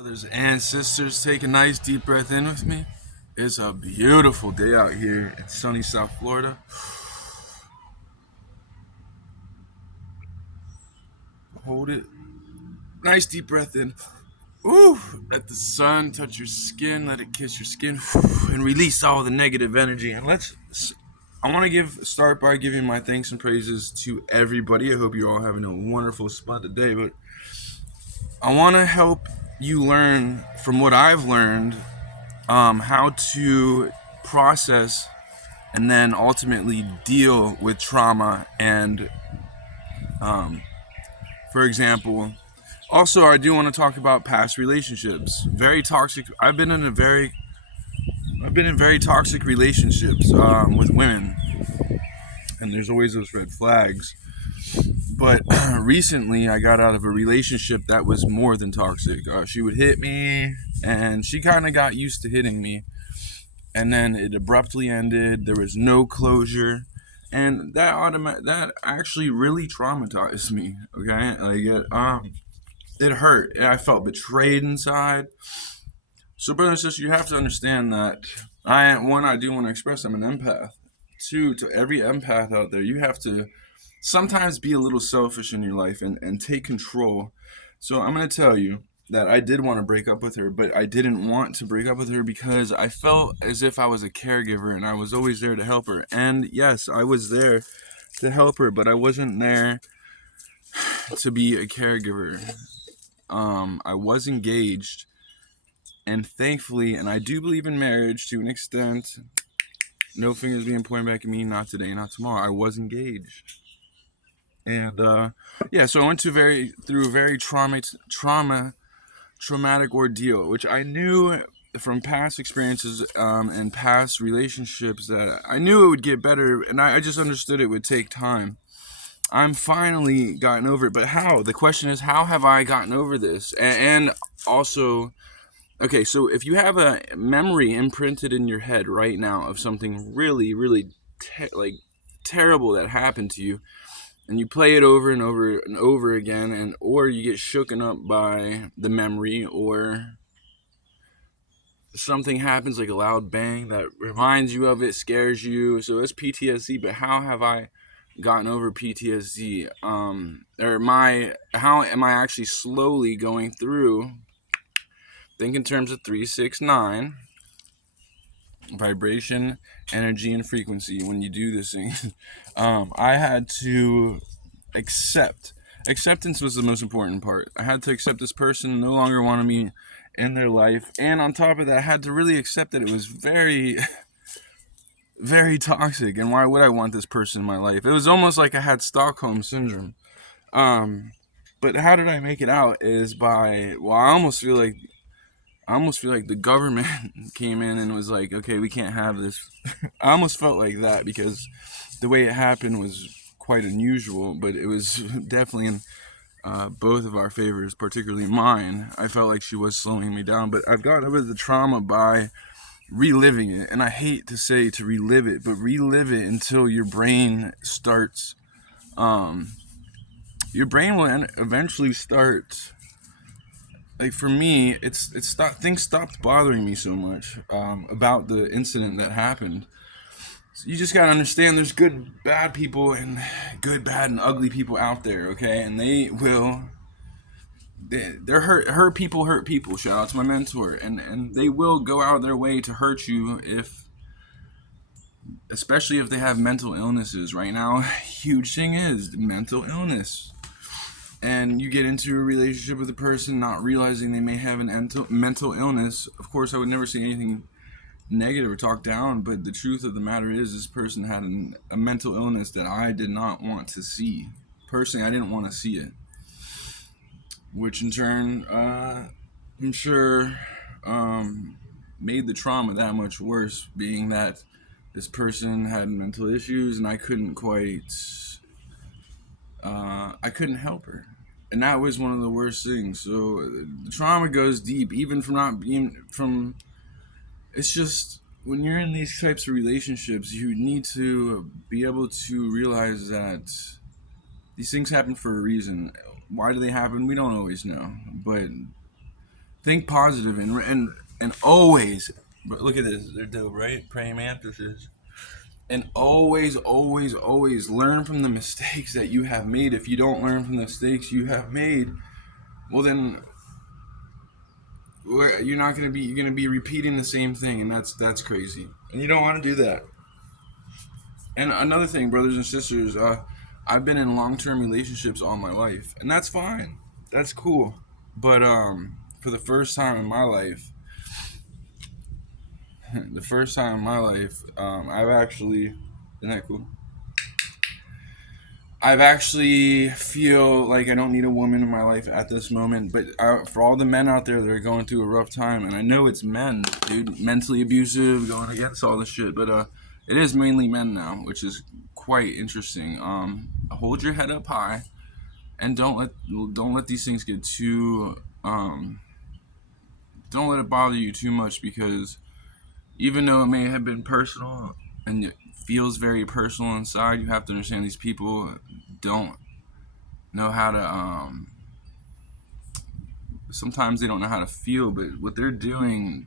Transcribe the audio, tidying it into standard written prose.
Brothers and sisters, take a nice deep breath in with me. It's a beautiful day out here in sunny South Florida. Hold it. Nice deep breath in. Ooh, let the sun touch your skin, let it kiss your skin, and release all the negative energy. And I want to start by giving my thanks and praises to everybody. I hope you're all having a wonderful, splendid day. But I want to help you learn from what I've learned, how to process and then ultimately deal with trauma. And for example, also I do want to talk about past relationships. Very toxic. I've been in very toxic relationships with women, and there's always those red flags. But recently, I got out of a relationship that was more than toxic. She would hit me, and she kind of got used to hitting me, and then it abruptly ended. There was no closure, and that actually really traumatized me. Okay, it hurt. I felt betrayed inside. So, brother and sister, you have to understand that I do want to express I'm an empath. Two, to every empath out there, you have to sometimes be a little selfish in your life and take control. So I'm going to tell you that I did want to break up with her, but I didn't want to break up with her because I felt as if I was a caregiver and I was always there to help her. And yes, I was there to help her, but I wasn't there to be a caregiver. I was engaged, and thankfully, and I do believe in marriage to an extent. No fingers being pointed back at me. Not today, not tomorrow. I was engaged, and yeah. So I went through a very traumatic ordeal, which I knew from past experiences and past relationships that I knew it would get better, and I just understood it would take time. I'm finally gotten over it, but how? The question is, how have I gotten over this? And also, okay, so if you have a memory imprinted in your head right now of something really, really terrible that happened to you, and you play it over and over and over again, and or you get shooken up by the memory, or something happens like a loud bang that reminds you of it, scares you. So it's PTSD. But how have I gotten over PTSD? How am I actually slowly going through? Think in terms of 369: vibration, energy, and frequency. When you do this thing, I had to accept. Acceptance was the most important part. I had to accept this person no longer wanted me in their life, and on top of that, I had to really accept that it was very, very toxic. And why would I want this person in my life? It was almost like I had Stockholm syndrome. Um, but how did I make it out? Is by I almost feel like the government came in and was like, okay, we can't have this. I almost felt like that because the way it happened was quite unusual, but it was definitely in both of our favors, particularly mine. I felt like she was slowing me down, but I've gotten over the trauma by reliving it. And I hate to say to relive it, but relive it until your brain starts, um, your brain will eventually start. Like for me, things stopped bothering me so much about the incident that happened. So you just gotta understand there's good, bad people and good, bad, and ugly people out there, okay? And they're hurt people hurt people. Shout out to my mentor. And they will go out of their way to hurt you especially if they have mental illnesses. Right now, huge thing is mental illness. And you get into a relationship with a person not realizing they may have an mental illness. Of course, I would never say anything negative or talk down, but the truth of the matter is this person had a mental illness that I did not want to see. Personally, I didn't want to see it, which in turn, I'm sure, made the trauma that much worse, being that this person had mental issues and I couldn't help her. And that was one of the worst things. So the trauma goes deep, even from not being from. It's just when you're in these types of relationships, you need to be able to realize that these things happen for a reason. Why do they happen? We don't always know, but Think positive and always. But look at this, they're dope, right? Praying mantises. And always, always, always learn from the mistakes that you have made. If you don't learn from the mistakes you have made, well then you're not gonna be. You're gonna be repeating the same thing, and that's crazy. And you don't want to do that. And another thing, brothers and sisters, I've been in long-term relationships all my life, and that's fine. That's cool. But for the first time in my life, the first time in my life, I've actually, isn't that cool? I've actually feel like I don't need a woman in my life at this moment. But for all the men out there that are going through a rough time, and I know it's men, dude, mentally abusive, going against all this shit. But it is mainly men now, which is quite interesting. Hold your head up high, and don't let these things get too don't let it bother you too much, because even though it may have been personal and it feels very personal inside, you have to understand these people don't know how to sometimes they don't know how to feel, but what they're doing